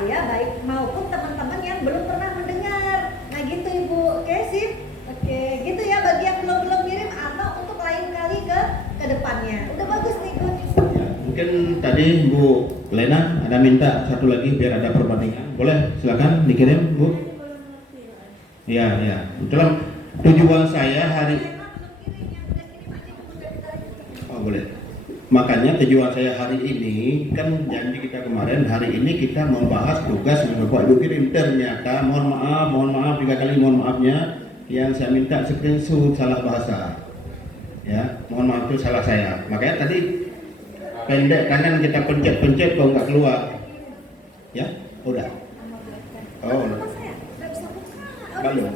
saya baik maupun teman-teman yang belum pernah mendengar. Nah gitu Ibu, oke sip. Oke, gitu ya bagi yang belum ngirim atau untuk lain kali ke depannya. Udah bagus nih Gun. Ya, mungkin tadi Bu Lena ada minta satu lagi biar ada perbandingan. Boleh silakan dikirim Bu. Ya, dalam tujuan saya hari boleh. Makanya tujuan saya hari ini kan janji kita kemarin, hari ini kita membahas tugas yang Bapak Ibu kirim. Ternyata mohon maaf 3 kali mohon maafnya yang saya minta screenshot salah bahasa. Ya, mohon maaf itu salah saya. Makanya tadi pendek tangan kita pencet kok nggak keluar. Ya, udah. Oh,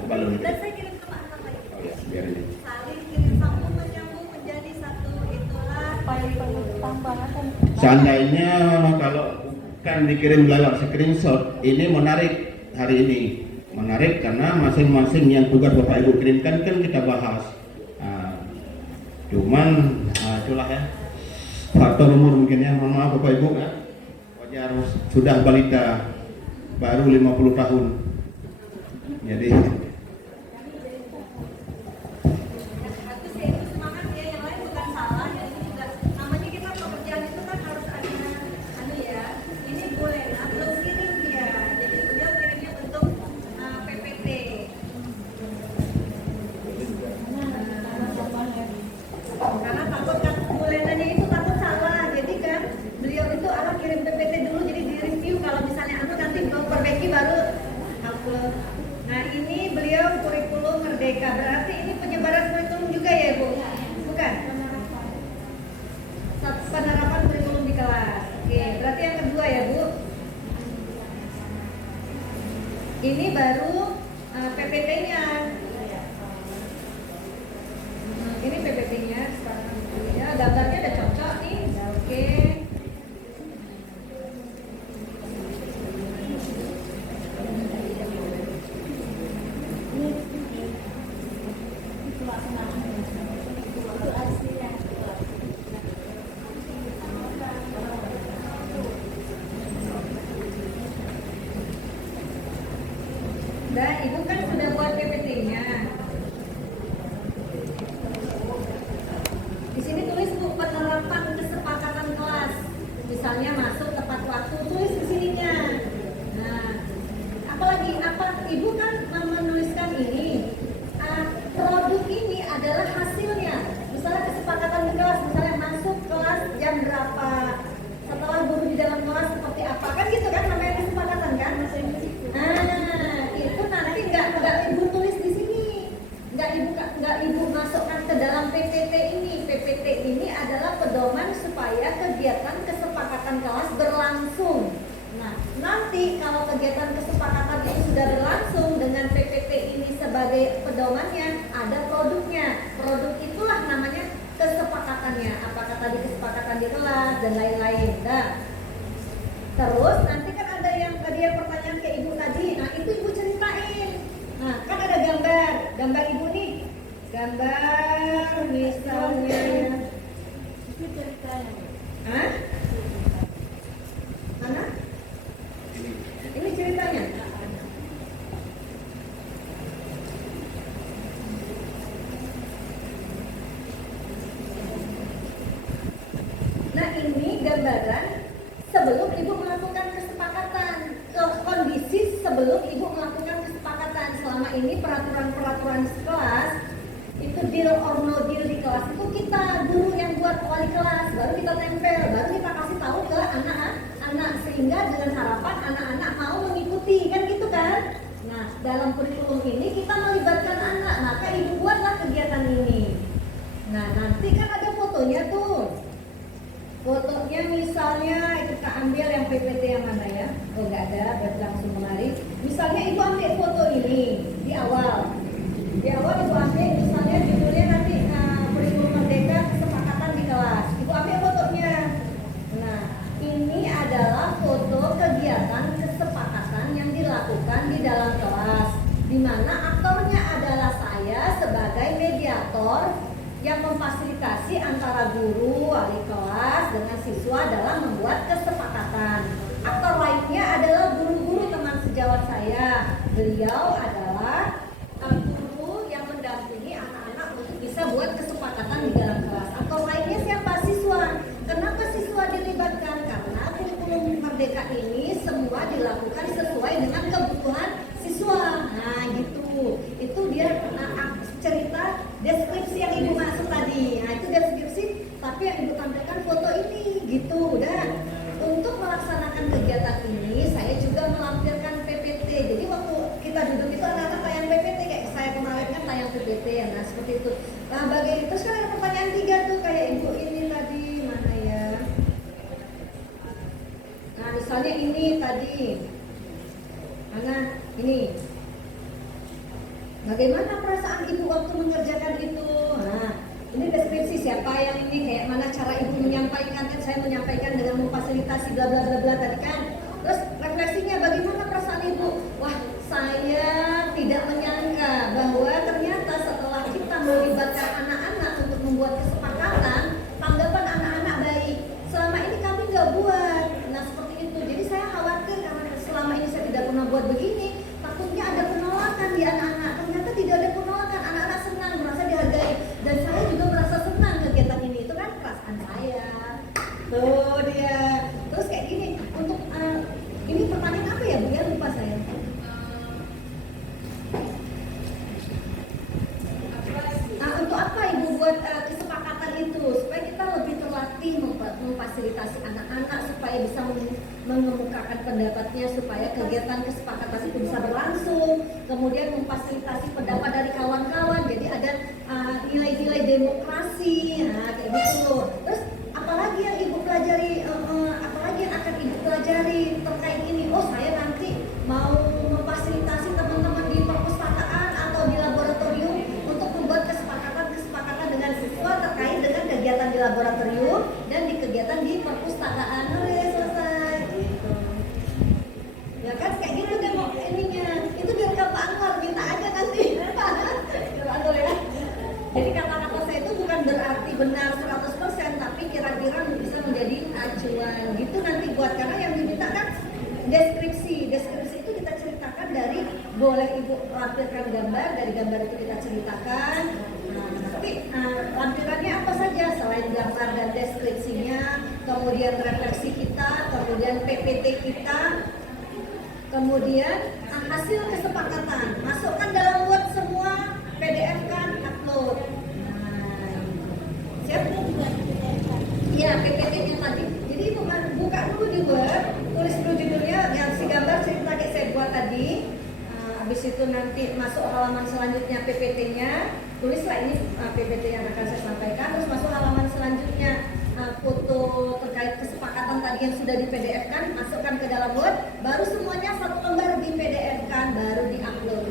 balon. Dan saya kirim ke Pak Anwar lagi. Oh ya, biar ini. Saling kirim sambung menyambung menjadi satu, itulah perlu tambahan. Seandainya kalau bukan dikirim lewat screenshot, ini menarik hari ini. Menarik karena masing-masing yang tugas Bapak Ibu kirimkan kan kita bahas. Cuman itulah ya faktor umur mungkin ya, mohon maaf Bapak Ibu ya. Wajar sudah balita baru 50 tahun. Jadi semangat ya, yang lain bukan salah ya, ini juga namanya kita pekerjaan itu kan harus ada ya. Ini boleh belum kirim dia. Jadi beliau kirimnya bentuk PPT. Karena takut kan bulanannya itu takut salah. Jadi kan beliau itu kirim PPT dulu, jadi di review kalau misalnya nanti belum perbaiki baru upload. Nah ini beliau kurikulum merdeka, berarti ini penyebaran kurikulum juga ya Bu? Bukan? Penerapan kurikulum di kelas. Oke, berarti yang kedua ya Bu? Ini baru PPT-nya. Ini PPT-nya sekarang ya, gambarnya udah cocok nih, udah oke. Nah, Ibu kan sudah buat PPT-nya. Di sini tulis Bu, penerapan kesepakatan kelas. Misalnya masuk tepat waktu, tulis di sininya. Nah, apalagi Ibu kan menuliskan ini. Produk ini adalah hasilnya. Misalnya kesepakatan di kelas, misalnya masuk kelas jam berapa, setelah guru di dalam kelas seperti apa, kan gitu kan namanya kesepakatan kan? Itu nanti nggak Ibu tulis di sini, nggak Ibu masukkan ke dalam PPT ini. PPT ini adalah pedoman supaya kegiatan kesepakatan kelas berlangsung. Nah, nanti kalau kegiatan kesepakatan itu sudah berlangsung dengan PPT ini sebagai pedomannya, ada produknya. Produk itulah namanya kesepakatannya. Apakah tadi kesepakatan di kelas dan lain-lain. Nah, terus nanti kan ada yang tadi yang pertanyaan ke Ibu tadi. Nah, itu Ibu ceritain. Nah, kan ada gambar Ibu nih. Gambar misalnya. Itu ceritanya. Hah? Mana? Ini ceritanya. Nah, ini gambaran sebelum Ibu melakukan kesepakatan. Kondisi sebelum Ibu melakukan kesepakatan. Selama ini peraturan-peraturan kelas itu deal or no deal di kelas itu kita guru yang buat wali kelas, baru kita tempel, baru kita kasih tahu ke anak-anak sehingga dengan harapan anak-anak mau mengikuti, kan gitu kan? Nah, dalam kurikulum ini kita melibatkan anak, maka Ibu buatlah kegiatan ini. Nah, nanti kan ada fotonya tuh. Fotonya misalnya kita ambil yang PPT yang mana ya? Oh nggak ada, berarti langsung kemari. Misalnya Ibu ambil foto ini di awal. Di awal Ibu ambil misalnya judulnya nanti kurikulum merdeka kesepakatan di kelas. Ibu ambil fotonya. Nah, ini adalah foto kegiatan kesepakatan yang dilakukan di dalam kelas, di mana aktornya adalah saya sebagai mediator yang memfasilitasi antara guru, wali kelas dengan siswa dalam membuat kesepakatan. Aktor lainnya adalah guru beliau adalah guru yang mendampingi anak-anak untuk bisa buat kesepakatan di dalam kelas. Atau lainnya siapa? Siswa. Kenapa siswa dilibatkan? Karena kurikulum Merdeka ini semua dilakukan sesuai dengan kebutuhan siswa. Nah gitu. Itu dia cerita deskripsi yang ibu maksud tadi. Nah itu deskripsi, tapi yang ibu tampilkan foto ini gitu. Dan untuk melaksanakan kegiatan ini saya juga melampirkan PPT. Jadi waktu kita duduk itu anak-anak tayang PPT, kayak saya kemarin kan tayang PPT ya. Nah seperti itu. Nah bagian itu sekarang ada pertanyaan 3 tuh, kayak ibu ini tadi mana ya. Nah misalnya ini tadi mana ini, bagaimana perasaan ibu waktu mengerjakan itu? Nah, ini deskripsi siapa yang ini, kayak mana cara ibu menyampaikan, kan saya menyampaikan dengan memfasilitasi bla bla bla bla tadi kan. Terus refleksinya bagaimana perasaan ibu? Wah, saya tidak menyangka bahwa ternyata setelah kita melibatkan anak-anak untuk membuat kesepakatan, tanggapan anak-anak baik. Selama ini kami nggak buat. Nah, seperti itu. Jadi saya khawatir karena selama ini saya tidak pernah buat begini, takutnya ada penolakan di anak-anak. Ternyata tidak ada penolakan, anak-anak senang, merasa dihargai, dan saya juga merasa senang kegiatan ini. Itu kan perasaan saya. Tuh dia. Terus kayak gini, untuk ini pertanyaan apa ya Bu ya, lupa saya. Nah untuk apa ibu buat kesepakatan itu, supaya kita lebih terlatih memfasilitasi anak-anak supaya bisa mengemukakan pendapatnya, supaya kegiatan kesepakatan itu bisa berlangsung, kemudian memfasilitasi pendapat dari kawan-kawan, jadi ada nilai-nilai demokrasi, nah kayak gitu. Terus apalagi yang ibu pelajari, apalagi yang akan ibu pelajari terkait ini? Oh saya nanti mau memfasilitasi teman-teman di perpustakaan atau di laboratorium untuk membuat kesepakatan dengan siswa terkait dengan kegiatan di laboratorium dan di kegiatan di perpustakaan. Selesai gitu. Ya kan kayak gitu deh mau ininya. Itu direkam Pak Anwar, minta aja nanti. Ya. Jadi kata-kata saya itu bukan berarti benar 100%, tapi kira-kira bisa menjadi acuan gitu nanti buat, karena yang diminta kan deskripsi itu kita ceritakan dari, boleh ibu lampirkan gambar, dari gambar itu kita ceritakan. Nah, nanti lampirannya apa saja selain gambar dan deskripsinya, kemudian refleksi kita, kemudian PPT kita, kemudian hasil kesepakatan, masukkan dalam Word semua, PDF kan, upload. Nah, siap? Iya, PPT-nya tadi. Jadi buka dulu di Word, tulis dulu judulnya, yang si gambar cerita kayak saya buat tadi. Habis itu nanti masuk halaman selanjutnya PPT-nya, tulislah ini PPT yang akan saya sampaikan. Terus masuk halaman selanjutnya foto terkait kesepakatan tadi yang sudah di PDF kan, masukkan ke dalam Word, baru semuanya satu lembar di PDF kan, baru di-upload.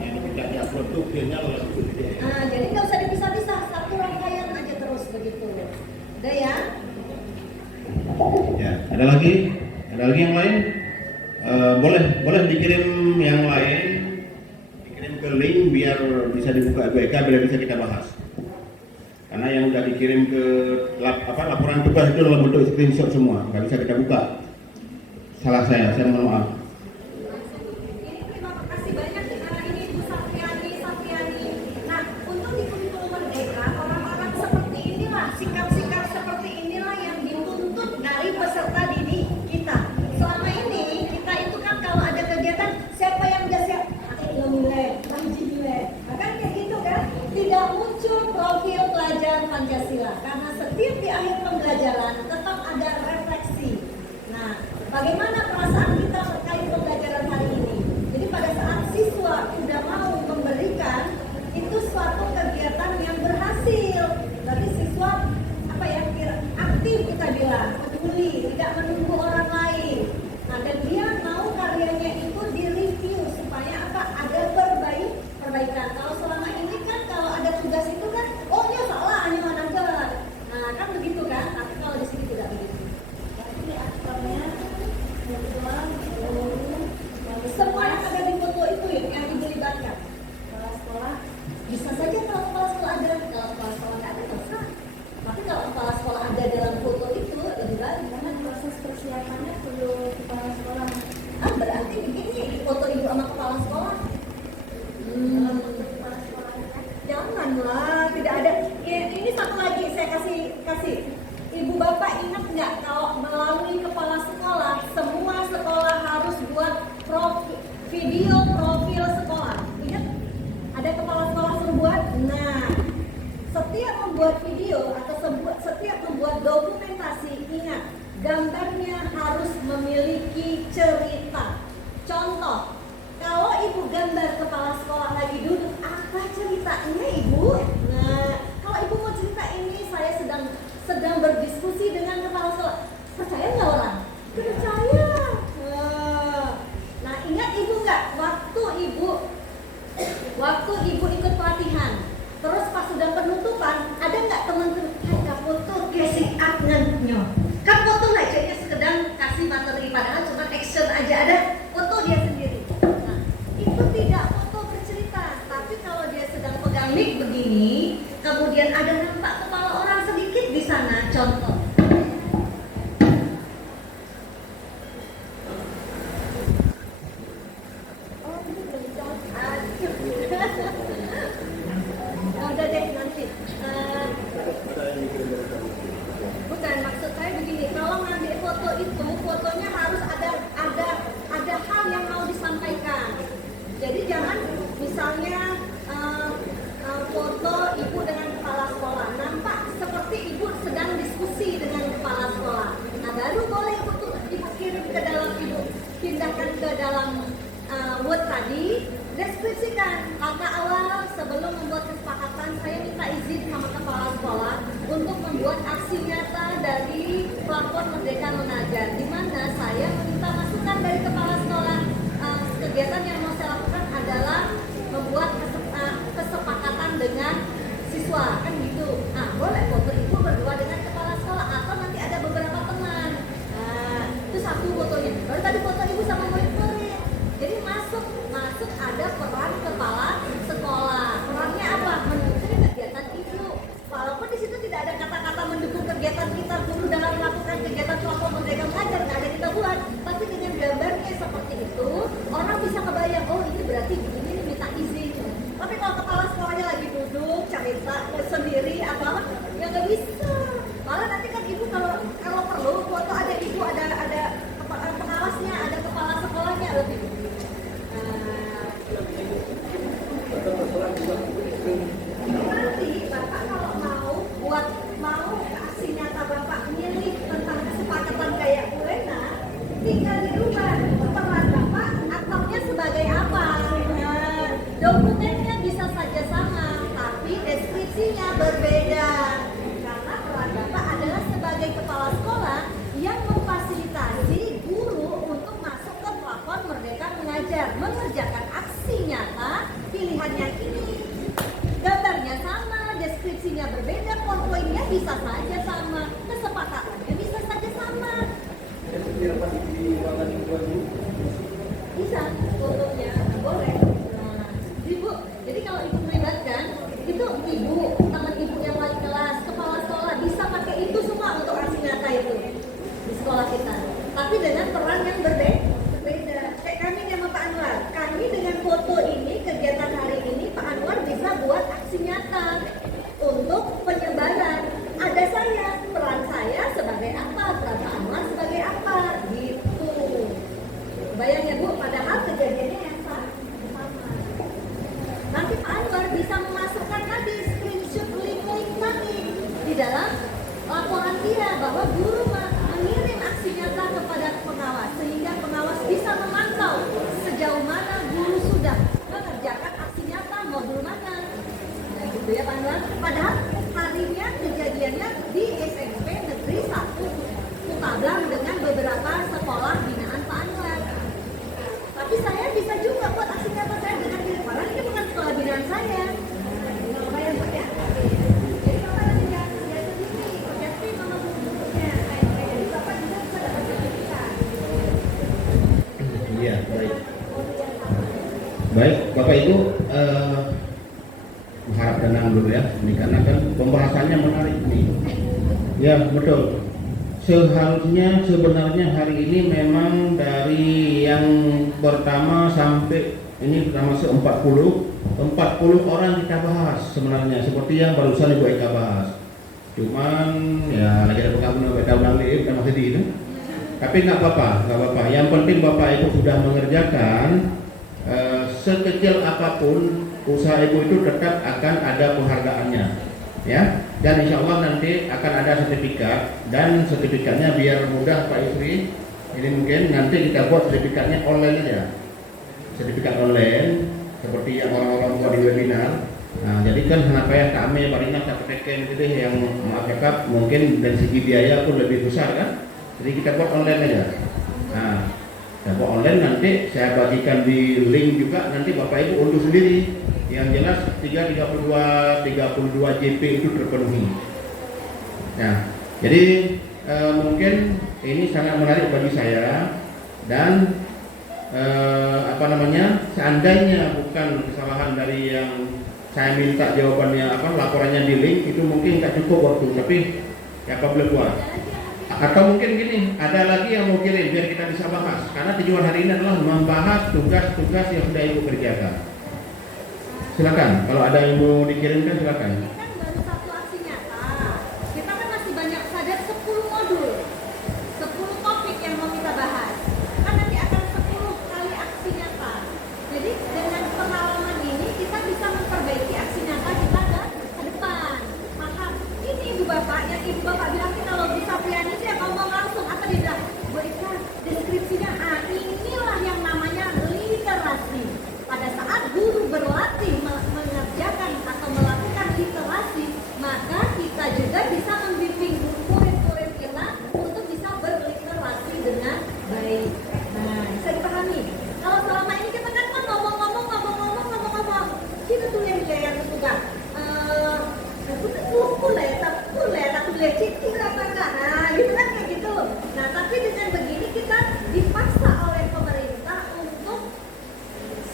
Ini tidak di-upload tuh filenya langsung di PDF. Jadi nggak usah dipisah-pisah, satu rangkaian aja terus begitu. Udah ya? Ya, ada lagi yang lain? Boleh dikirim yang lain, dikirim ke link biar bisa dibuka BK, biar bisa kita bahas. Karena yang udah dikirim ke laporan tugas itu dalam bentuk screenshot semua, nggak bisa kita buka. Salah saya mohon maaf. Ini terima kasih banyak ini Bu Safiani. Nah, untuk di kurikulum Merdeka, orang-orang seperti inilah, sikap-sikap seperti inilah yang dituntut dari peserta didik kita. Selama ini kita itu kan kalau ada kegiatan, siapa yang udah siap? Nilai, kan kayak gitu kan? Tidak muncul profil pelajar Pancasila, karena setiap di akhir pembelajaran tetap ada refleksi. Nah, bagaimana perasaan kita terkait pembelajaran hari ini? Jadi pada saat siswa sudah mau memberikan, itu suatu kegiatan yang berhasil. Berarti siswa aktif, kita bilang, peduli, tidak menunggu orang lain. Nah, dan dia mau karyanya itu direview supaya apa? Ada perbaikan. Kalau selama ini kan kalau ada tugas itu kan, oh ya salah, hanya manangga. Nah, kan begitu kan? Tapi kalau di sini tidak begitu. Jadi aktornya yang kedua Contoh, kalau ibu gambar kepala sekolah lagi duduk, apa ceritanya ibu? Nah, kalau ibu mau cerita ini, saya sedang berdiskusi dengan kepala sekolah. Percaya nggak orang? Percaya. Nah, ingat ibu nggak? Waktu ibu ikut pelatihan, terus pas sudah penutupan, ada nggak teman-teman? Hai, Kak foto kasih nyo. Kan foto aja ya sekedar kasih materi, padahal cuma action aja, ada foto dia sendiri. Nah, itu tidak foto bercerita, tapi kalau dia sedang pegang mic begini, kemudian ada nampak kepala orang sedikit di sana, contoh. Udah deh nanti. Bukan, maksud saya begini, kalau ngambil foto itu, fotonya harus ada hal yang mau disampaikan. Jadi jangan misalnya foto ibu dengan kepala sekolah, nampak seperti ibu sedang diskusi dengan kepala sekolah. Nah, baru boleh ibu kirim ke dalam, ibu pindahkan ke dalam Word tadi, deskripsikan kata awal. Sebelum membuat kesepakatan, saya minta izin sama kepala sekolah untuk membuat aksi nyata dari plafon Merdeka Mengajar, di mana saya meminta masukan dari kepala sekolah. Kegiatan yang mau saya lakukan adalah membuat kesepakatan dengan siswa, kan gitu. Nah, boleh foto ibu berdua dengan kepala sekolah, atau nanti ada beberapa teman. Nah, itu satu fotonya. Baru tadi foto ibu sama murid-murid. Jadi masuk ada peran kepala sekolah. Perannya apa? Mendukung kegiatan ibu. Walaupun di situ tidak ada kata-kata mendukung kegiatan kita guru dalam melakukan kegiatan plafon Merdeka Mengajar, nggak ada kita buat. Tapi dengan gambarnya seperti itu, orang bisa kebayang, oh ini berarti ini minta izin. Tapi kalau kepala sekolahnya lagi duduk, cerita sendiri atau apa, ya nggak bisa. Malah nanti kan ibu kalau perlu foto ada ibu, ada pengawasnya, ada kepala sekolahnya lebih. Nanti Bapak kalau mau aksi nyata Bapak milih tentang kesepakatan kayak Bu Lena, tinggal dirubah peran Bapak aktnya sebagai apa. Dokumennya bisa saja sama, tapi deskripsinya berbeda. Karena peran Bapak adalah sebagai kepala sekolah yang memfasilitasi guru untuk masuk ke plafon Merdeka Mengajar, mengerjakan aksi nyata. Pilihannya ini, gambarnya sama, deskripsinya berbeda, poin-poinnya bisa saja sama, kesepakatannya bisa saja sama. Bisa, fotonya boleh. Nah, ibu, jadi kalau ibu melibatkan, itu ibu, teman ibu yang wali kelas, kepala sekolah bisa pakai itu semua untuk aksi nyata itu di sekolah kita. Tapi dengan peran yang berbeda. Kayak kami sama Pak Anwar, kami dengan foto ini, kegiatan hari ini, Pak Anwar bisa buat aksi nyata untuk penyebaran. Ada saya, peran saya sebagai apa, peran Pak Anwar sebagai apa, gitu. Bayang ya Bu, padahal kejadiannya yang sama. Nanti Pak Anwar bisa memasukkan tadi screenshot link-link tadi di dalam laporan dia bahwa guru mengirim aksi nyata kepada pengawas, sehingga pengawas bisa memantau sejauh mana guru sudah mengerjakan aksi nyata modul mana. Nah, gitu ya Pak Anwar. Padahal harinya kejadiannya di SMP Negeri 1 Kutablang dengan beberapa sekolah binaan Pak Anwar. Tapi saya bisa juga buat aksi nyata saya dengan diri, padahal ini bukan sekolah binaan saya. Lumayan Pak ya. Jadi Bapak nanti jangan kerja sendiri, kerja tim sama gurunya. Jadi Bapak juga bisa dapat sertifikat. Iya, baik. Baik, Bapak Ibu, harap tenang dulu ya, ini karena kan pembahasannya menarik nih. Ya, betul. Seharusnya sebenarnya hari ini memang dari yang pertama sampai ini termasuk 40 orang kita bahas sebenarnya, seperti yang barusan Ibu Eka bahas. Cuman ya lagi ada penggabungan beda ulang liip dan masih di itu. Tapi nggak apa-apa. Yang penting Bapak Ibu sudah mengerjakan, sekecil apapun usaha Ibu itu tetap akan ada penghargaannya, ya. Dan insya Allah nanti akan ada sertifikat, dan sertifikatnya biar mudah Pak Istri, Jadi mungkin nanti kita buat sertifikatnya online aja, sertifikat online seperti yang orang-orang buat di webinar. Nah, jadi kan kenapa ya kami paling satu teken gitu yang maaf ya Kak, mungkin dari segi biaya pun lebih besar kan. Jadi kita buat online aja. Nah, kita buat online nanti saya bagikan di link juga, nanti Bapak Ibu unduh sendiri. Yang jelas 32 JP itu terpenuhi. Nah, jadi mungkin ini sangat menarik bagi saya dan seandainya bukan kesalahan dari yang saya minta jawabannya laporannya di link itu mungkin tak cukup waktu, tapi ya apa boleh buat. Atau mungkin gini, ada lagi yang mau kirim biar kita bisa bahas, karena tujuan hari ini adalah membahas tugas-tugas yang sudah Ibu kerjakan. Silakan, kalau ada yang mau dikirimkan silakan. Ini kan baru satu aksi nyata. Kita kan masih banyak saja 10 modul, 10 topik yang mau kita bahas. Kan nanti akan 10 kali aksi nyata. Jadi dengan pengalaman ini kita bisa memperbaiki aksi nyata kita ke depan. Maka ini Ibu Bapak, yang Ibu Bapak bilang kalau bisa Priani dia ngomong langsung apa dia bilang? Bu Ika, deskripsinya inilah yang namanya literasi. Pada saat guru berlatih mengerjakan atau melakukan literasi, maka kita juga bisa membimbing murid-murid kita untuk bisa berliterasi dengan baik. Nah, bisa dipahami. Kalau selama ini kita kan ngomong-ngomong, kita tuh yang juga nah, gitu kan kayak gitu. Nah, tapi dengan begini kita dipaksa oleh pemerintah untuk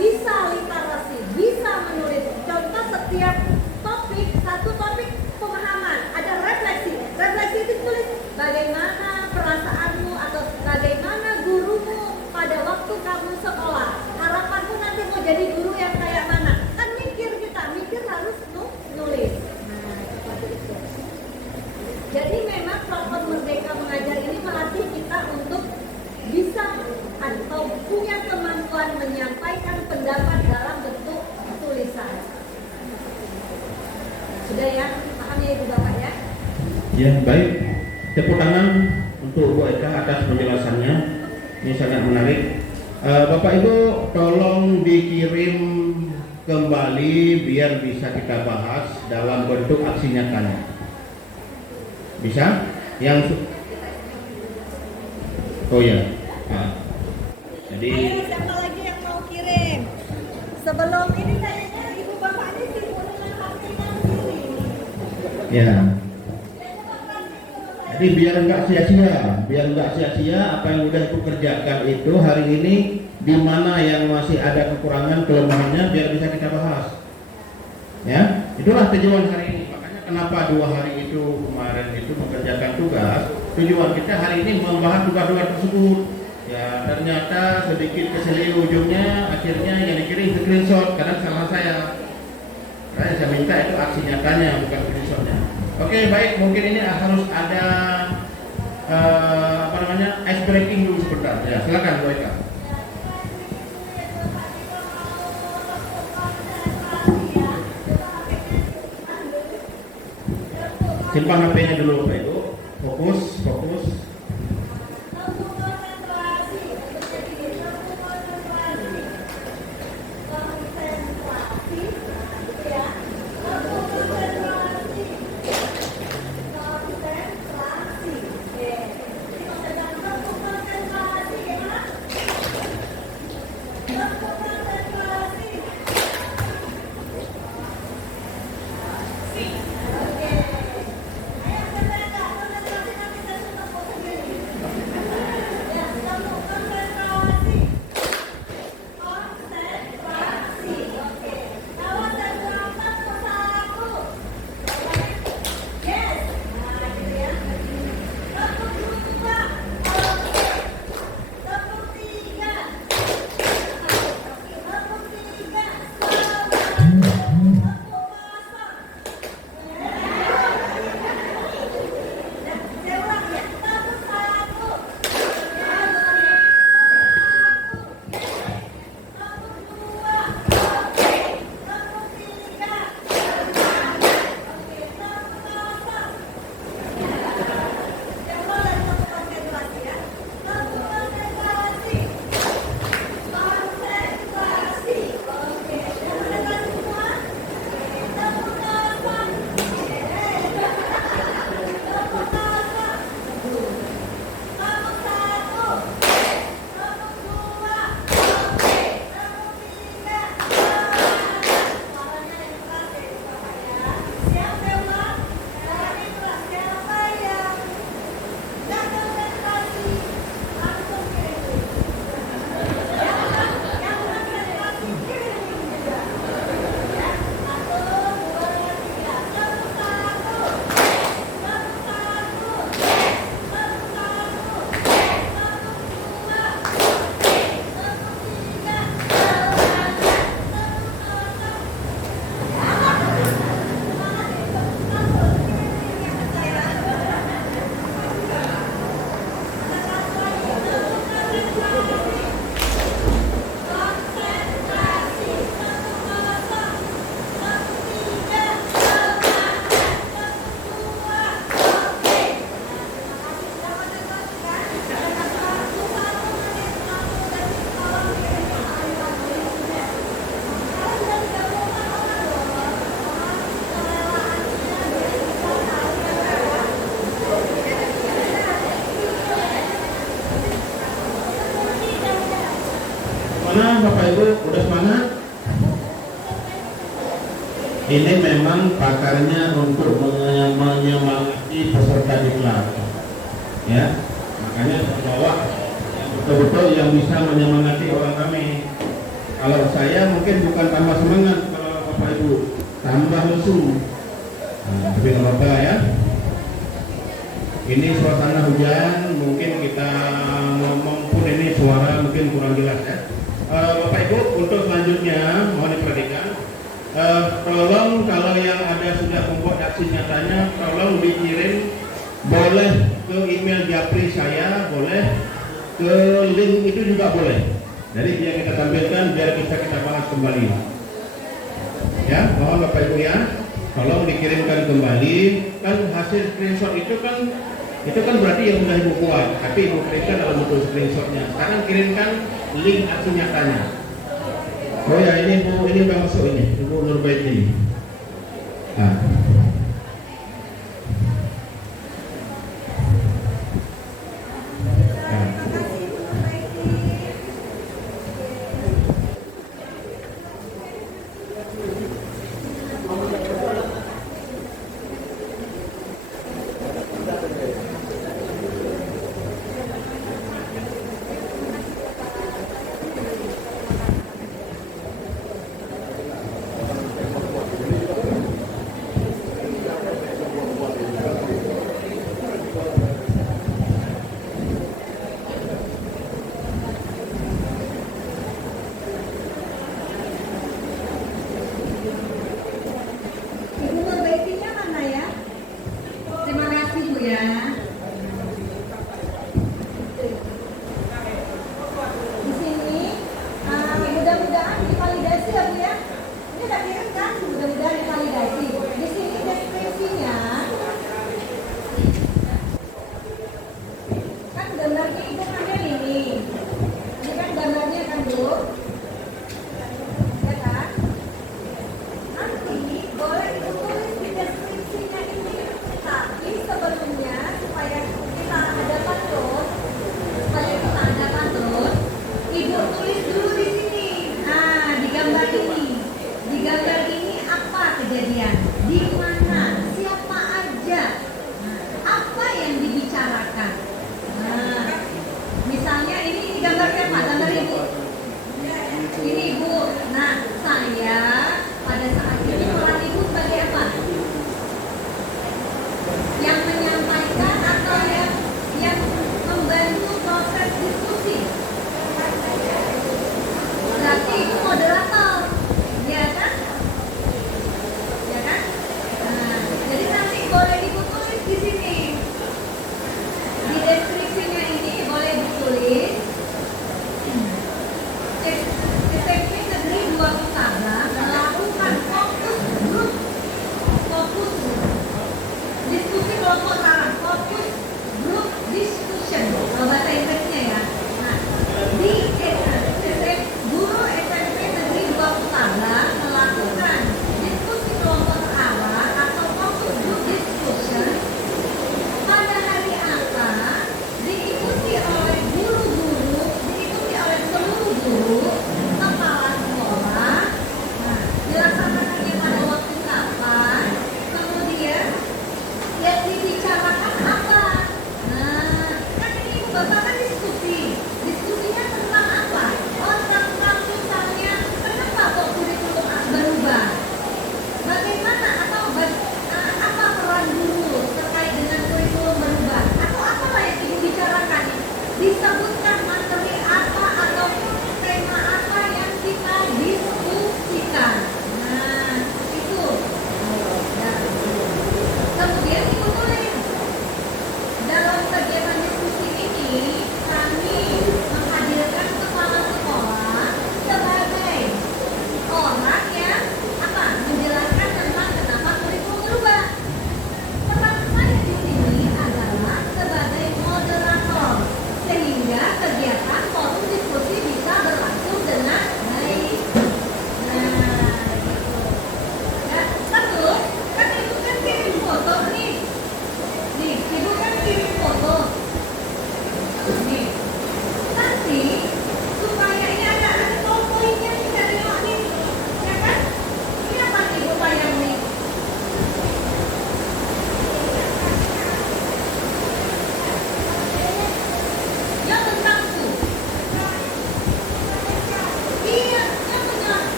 bisa literasi, bisa menulis. Contoh setiap topik, satu topik pemahaman, ada refleksi. Refleksi itu tulis bagaimana perasaanmu atau bagaimana gurumu pada waktu kamu sekolah. Harapanmu nanti mau jadi guru yang kayak mana? Kan mikir harus nulis. Nah, seperti itu. Jadi memang platform Merdeka Mengajar ini melatih kita untuk bisa atau punya kemampuan menyampaikan pendapat dalam bentuk tulisan. Sudah ya, paham ya Ibu Bapak ya? Ya, baik. Tepuk tangan untuk Bu Eka atas penjelasannya. Ini sangat menarik. Bapak Ibu tolong dikirim kembali biar bisa kita bahas dalam bentuk aksi nyatanya. Bisa? Oh ya. Nah. Jadi ayo, siapa lagi yang mau kirim? Sebelum ini kayaknya Ibu Bapak ini sibuk dengan HP-nya sendiri. ya. Jadi biar enggak sia-sia, apa yang udah aku kerjakan itu hari ini di mana yang masih ada kekurangan kelemahannya biar bisa kita bahas. Ya, itulah tujuan hari ini. Makanya kenapa 2 hari itu kemarin itu mengerjakan tugas. Tujuan kita hari ini membahas tugas-tugas tersebut. Ya, ternyata sedikit keseli ujungnya, akhirnya yang dikirim screenshot karena salah saya. Karena saya minta itu aksi nyatanya bukan screenshotnya. Oke, baik, mungkin ini harus ada ice breaking dulu sebentar. Ya, silakan Bu Eka. Simpan HP-nya dulu Pak Ibu. Fokus. Mana Bapak Ibu udah semangat? Ini memang pakarnya untuk menyemangati peserta diklat, ya. Makanya saya bawa betul-betul yang bisa menyemangati orang kami. Kalau saya mungkin bukan tambah semangat, kalau Bapak Ibu tambah lesu. Nah, tapi nggak apa-apa ya. Ini suasana hujan, mungkin kita ngomong pun ini suara mungkin kurang jelas ya. Bapak Ibu, untuk selanjutnya mohon diperhatikan. Tolong kalau yang ada sudah membuat aksi nyatanya, tolong dikirim, boleh ke email Japri saya, boleh ke link itu juga boleh. Jadi biar kita tampilkan, biar kita bahas kembali. Ya, mohon Bapak Ibu ya, tolong dikirimkan kembali. Kan hasil screenshot itu kan berarti yang sudah Ibu buat, tapi Ibu kirimkan dalam bentuk screenshotnya. Sekarang kirimkan link aksi nyatanya. Oh ya, ini Bu, ini udah masuk ini, Ibu Nurbaiti. Nah.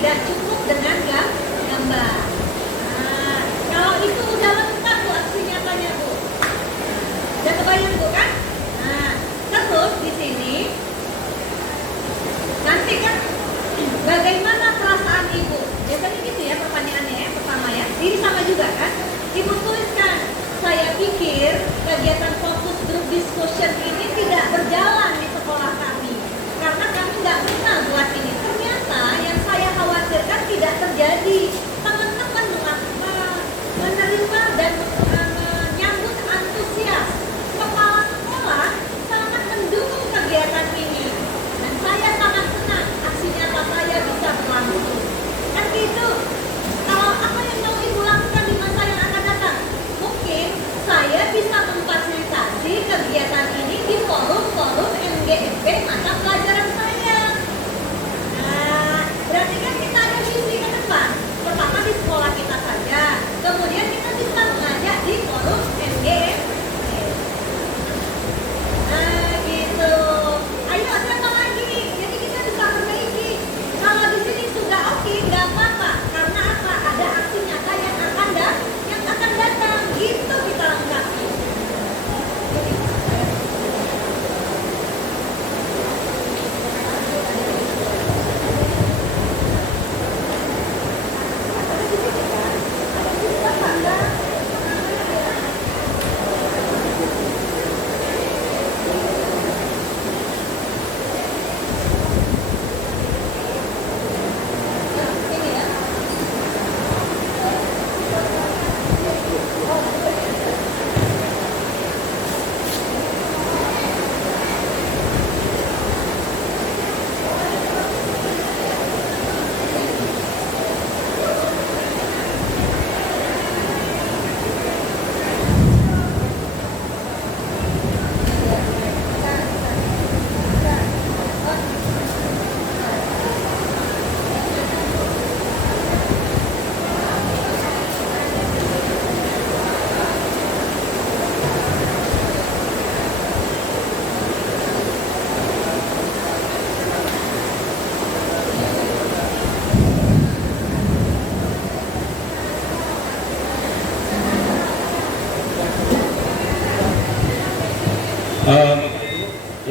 tidak cukup dengan gambar. Nah, kalau itu udah lengkap Bu aksi nyatanya Bu. Udah kebayang Bu kan? Nah, terus di sini nanti kan bagaimana perasaan Ibu? Biasanya gitu ya pertanyaannya ya, pertama ya. Ini sama juga kan? Ibu tuliskan, saya pikir kegiatan fokus group discussion ini tidak berjalan di sekolah kami karena kami nggak kenal buat ini. Ternyata yang saya khawatirkan tidak terjadi. Teman-teman menerima dan menyambut antusias. Kepala sekolah sangat mendukung kegiatan ini dan saya sangat senang aksi nyata saya bisa berlangsung. Kan gitu. Kalau apa yang mau Ibu lakukan di masa yang akan datang? Mungkin saya bisa memfasilitasi kegiatan ini di forum-forum MGFB mata pelajaran saya. Nah, berarti kan kita ada visi ke depan. Pertama di sekolah kita saja, kemudian kita bisa mengajak di forum MGFB. Nah, gitu. Ayo, siapa lagi? Jadi kita bisa perbaiki. Kalau di sini sudah oke, nggak apa-apa. Karena apa? Ada aksi nyata yang akan datang. Gitu kita lengkapi.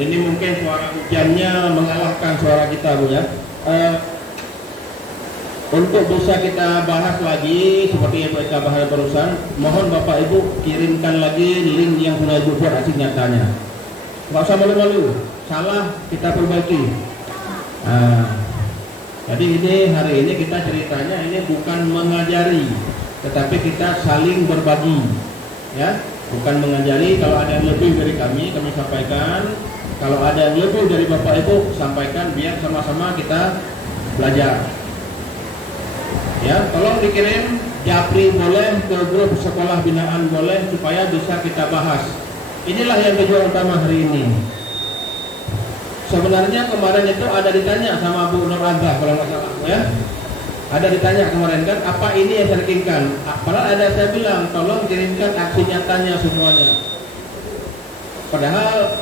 Ini mungkin suara hujannya mengalahkan suara kita Bu ya. Untuk bisa kita bahas lagi seperti yang kita bahas barusan, mohon Bapak Ibu kirimkan lagi link yang sudah Ibu buat aksi nyatanya. Nggak usah malu-malu, salah kita perbaiki. Jadi ini hari ini kita ceritanya ini bukan mengajari, tetapi kita saling berbagi, ya. Bukan mengajari. Kalau ada yang lebih dari kami sampaikan. Kalau ada yang lebih dari Bapak Ibu, sampaikan biar sama-sama kita belajar. Ya, tolong dikirim japri boleh, ke grup sekolah binaan boleh, supaya bisa kita bahas. Inilah yang tujuan utama hari ini. Sebenarnya kemarin itu ada ditanya sama Bu Nur Azhar kalau nggak salah, ya. Ada ditanya kemarin kan, apa ini yang saya kirimkan? Padahal ada saya bilang, tolong kirimkan aksi nyatanya semuanya. Padahal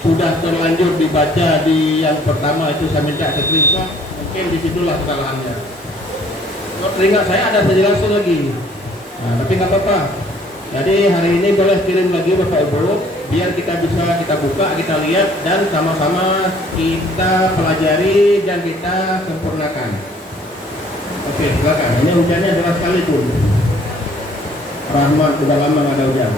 sudah terlanjur dibaca di yang pertama itu saya minta screenshot, mungkin disitulah kesalahannya. Kalau teringat saya ada saya jelasin lagi. Nah, tapi nggak apa-apa. Jadi hari ini boleh kirim lagi Bapak Ibu, biar kita bisa kita buka, kita lihat dan sama-sama kita pelajari dan kita sempurnakan. Oke, silakan. Ini hujannya deras sekali tuh. Rahmat, udah lama nggak ada hujan.